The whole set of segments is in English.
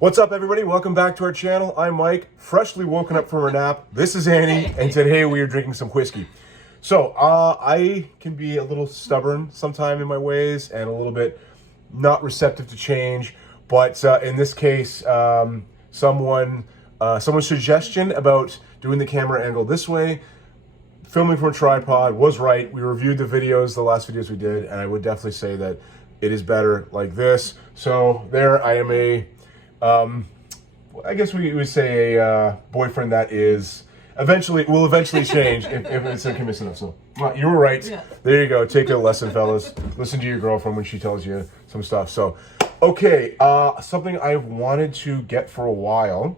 What's up, everybody? Welcome back to our channel. I'm Mike, freshly woken up from a nap. This is Annie, and today we are drinking some whiskey. So, I can be a little stubborn sometime in my ways and a little bit not receptive to change. But in this case, someone's suggestion about doing the camera angle this way, filming from a tripod, was right. We reviewed the videos, the last videos we did, and I would definitely say that it is better like this. So there, I am I guess we would say a boyfriend that is will eventually change if it's inconvenient enough. So you were right. Yeah. There you go. Take a lesson, fellas. Listen to your girlfriend when she tells you some stuff. So, okay, something I've wanted to get for a while.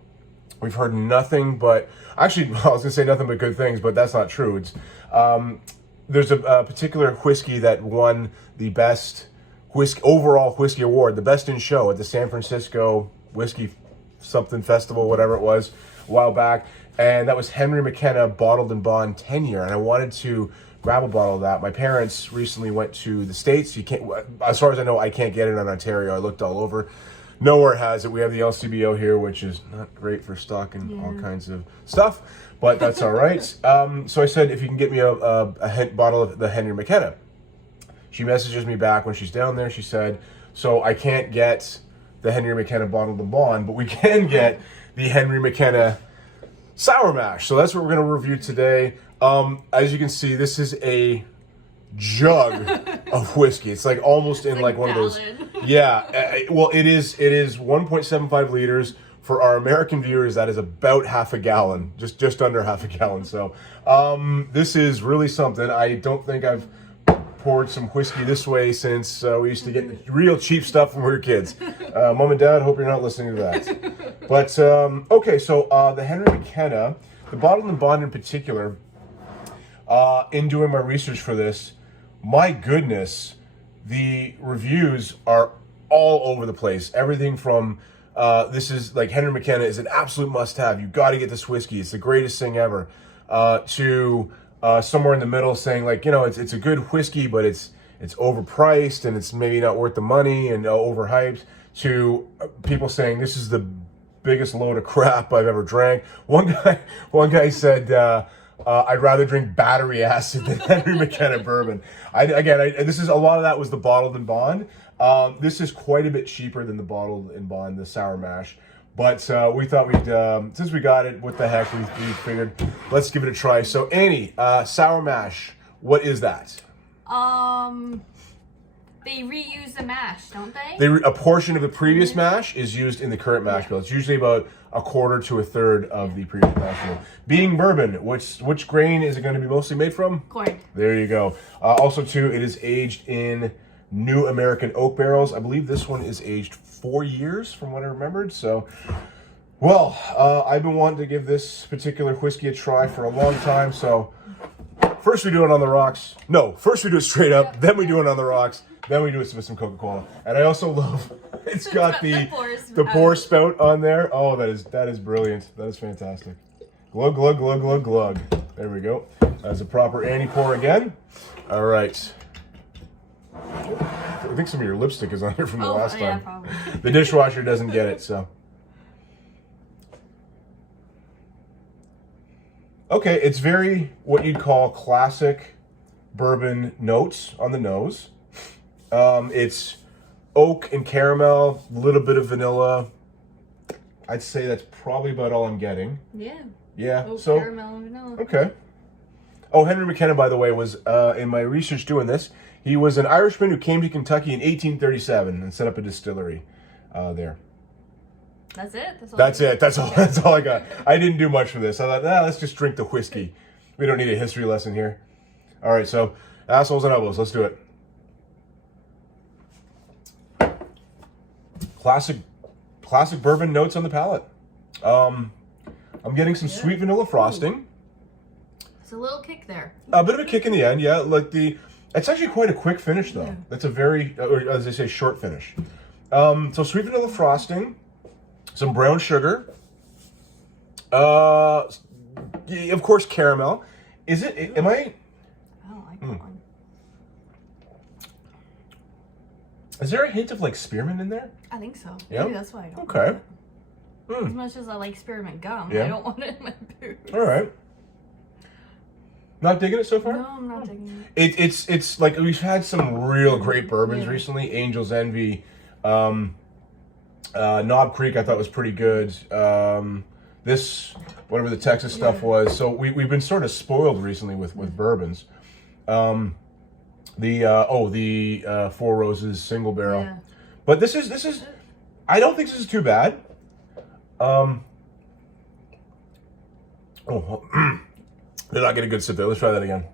We've heard nothing but, actually, I was gonna say nothing but good things, but that's not true. It's there's a particular whiskey that won the best overall whiskey award, the best in show at the San Francisco Whiskey something festival, whatever it was, a while back, and that was Henry McKenna Bottled and Bond 10-year, and I wanted to grab a bottle of that. My parents recently went to the States. You can't, as far as I know, I can't get it in Ontario. I looked all over. Nowhere has it. We have the LCBO here, which is not great for stocking all kinds of stuff, but that's all right. So I said, if you can get me a bottle of the Henry McKenna. She messages me back when she's down there. She said, so I can't get the Henry McKenna Bottled and Bond, but we can get the Henry McKenna Sour Mash. So that's what we're going to review today. As you can see, this is a jug of whiskey. It's like almost in like one of those. Yeah. Well, it is 1.75 liters. For our American viewers, that is about half a gallon, just under half a gallon. So this is really something. I don't think I've poured some whiskey this way since we used to get real cheap stuff when we were kids. Mom and Dad, hope you're not listening to that. But, okay, so the Henry McKenna, the Bottled and Bond in particular, in doing my research for this, my goodness, the reviews are all over the place. Everything from, this is like Henry McKenna is an absolute must-have. You got to get this whiskey. It's the greatest thing ever. To somewhere in the middle saying like, you know, it's a good whiskey, but it's overpriced and it's maybe not worth the money and overhyped, to people saying this is the biggest load of crap I've ever drank. One guy said, I'd rather drink battery acid than Henry McKenna bourbon. This is a lot of that was the Bottled and Bond. This is quite a bit cheaper than the Bottled and Bond, the Sour Mash. But we thought we'd, since we got it, what the heck, we figured, let's give it a try. So, Annie, Sour Mash, what is that? They reuse the mash, don't they? A portion of the previous mash is used in the current mash bill. It's usually about a quarter to a third of the previous mash bill. Being bourbon, which grain is it going to be mostly made from? Corn. There you go. Also, too, it is aged in new American oak barrels. I believe this one is aged 4 years from what I remembered. So, well, I've been wanting to give this particular whiskey a try for a long time. So, first we do it on the rocks. No, first we do it straight up. Then we do it on the rocks. Then we do it with some Coca-Cola. And I also love, it's got the pour spout on there. Oh, that is brilliant. That is fantastic. Glug, glug, glug, glug, glug. There we go. That's a proper Annie pour again. All right. I think some of your lipstick is on here from the last time. Probably. The dishwasher doesn't get it, so. Okay, it's very what you'd call classic bourbon notes on the nose. It's oak and caramel, a little bit of vanilla. I'd say that's probably about all I'm getting. Yeah. Yeah. Oak, so, caramel, and vanilla. Okay. Oh, Henry McKenna, by the way, was, in my research doing this, he was an Irishman who came to Kentucky in 1837 and set up a distillery there. That's it? That's it. That's all I got. I didn't do much for this. I thought, let's just drink the whiskey. We don't need a history lesson here. All right, so assholes and elbows. Let's do it. Classic bourbon notes on the palate. I'm getting some sweet vanilla frosting. It's a little kick there. A bit of a kick in the end, yeah. Like it's actually quite a quick finish, though. That's a very, or as they say, short finish. So sweet vanilla frosting, some brown sugar, of course caramel. Is it? Am I? I don't like that one. Is there a hint of like spearmint in there? I think so. Yeah. Maybe that's why I don't. Okay. As much as I like spearmint gum, Yeah. I don't want it in my booze. All right. Not digging it so far? No, I'm not digging it. It's like we've had some real great bourbons recently. Angel's Envy, Knob Creek I thought was pretty good. This whatever the Texas stuff was. So we've been sort of spoiled recently with bourbons. The Four Roses single barrel. Yeah. But this is I don't think this is too bad. Did not get a good sip there. Let's try that again.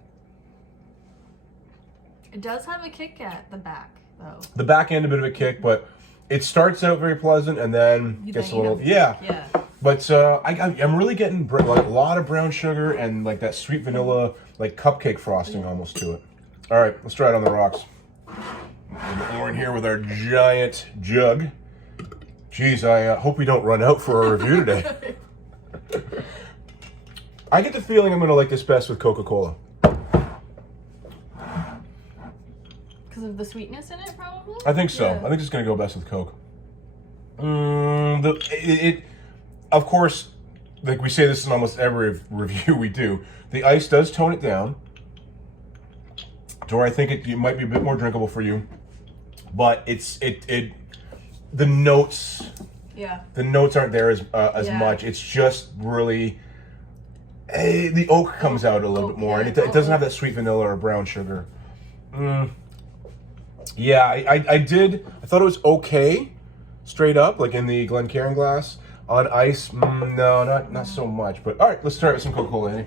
It does have a kick at the back, though. The back end a bit of a kick, but it starts out very pleasant and then gets a little yeah. But I'm really getting like a lot of brown sugar and like that sweet vanilla like cupcake frosting almost to it. All right, let's try it on the rocks. We're in here with our giant jug. Jeez, I hope we don't run out for our review today. I get the feeling I'm going to like this best with Coca-Cola. Because of the sweetness in it, probably? I think so. I think it's going to go best with Coke. Of course, like we say this in almost every review we do, the ice does tone it down to where I think it might be a bit more drinkable for you. But the notes aren't there as much. It's just really the oak comes out a little bit more, and it doesn't have that sweet vanilla or brown sugar. Yeah, I thought it was okay, straight up, like in the Glencairn glass. On ice, no, not so much. But all right, let's start with some Coca-Cola, Annie.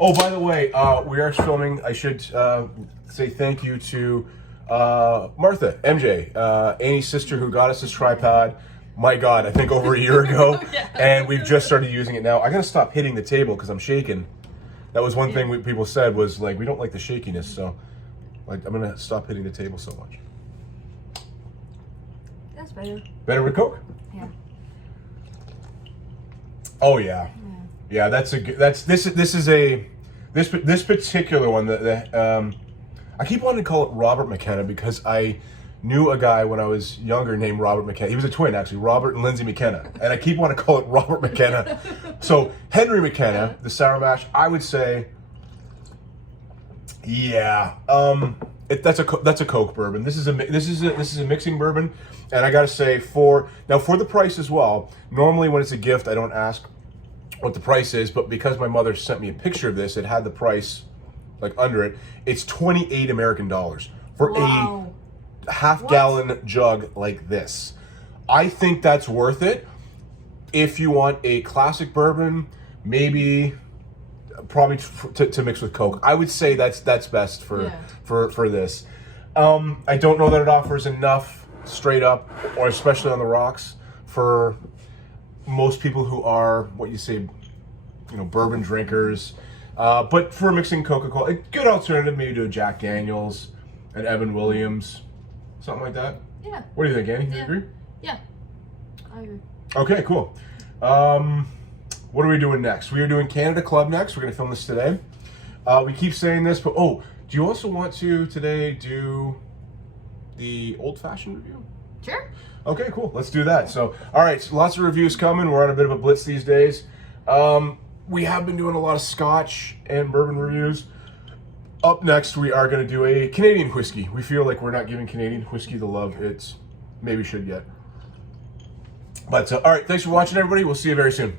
Oh, by the way, we are filming. I should say thank you to Martha, MJ, Annie's sister, who got us this tripod. My God, I think over a year ago, and we've just started using it now. I gotta stop hitting the table because I'm shaking. That was one thing people said was like we don't like the shakiness, so like I'm gonna stop hitting the table so much. That's better. Better with Coke? Yeah. Oh yeah. This particular one that I keep wanting to call it Robert McKenna because I knew a guy when I was younger named Robert McKenna. He was a twin, actually, Robert and Lindsay McKenna. And I keep wanting to call it Robert McKenna. So Henry McKenna, the Sour Mash, I would say, that's a Coke bourbon. This is a mixing bourbon, and I gotta say for the price as well. Normally when it's a gift, I don't ask what the price is, but because my mother sent me a picture of this, it had the price like under it. It's $28 American for a half-gallon jug like this. I think that's worth it. If you want a classic bourbon, maybe probably to mix with Coke. I would say that's best for this. I don't know that it offers enough straight up, or especially on the rocks, for most people who are what you say, bourbon drinkers. But for mixing Coca-Cola, a good alternative maybe to a Jack Daniels, an Evan Williams, something like that. Yeah. What do you think, Annie? Do you agree? Yeah, I agree. Okay, cool. What are we doing next? We are doing Canada Club next. We're going to film this today. We keep saying this, but do you also want to today do the old-fashioned review? Sure. Okay, cool. Let's do that. So, all right, so lots of reviews coming. We're on a bit of a blitz these days. We have been doing a lot of Scotch and bourbon reviews. Up next, we are going to do a Canadian whiskey. We feel like we're not giving Canadian whiskey the love it's maybe should get. But, all right, thanks for watching, everybody. We'll see you very soon.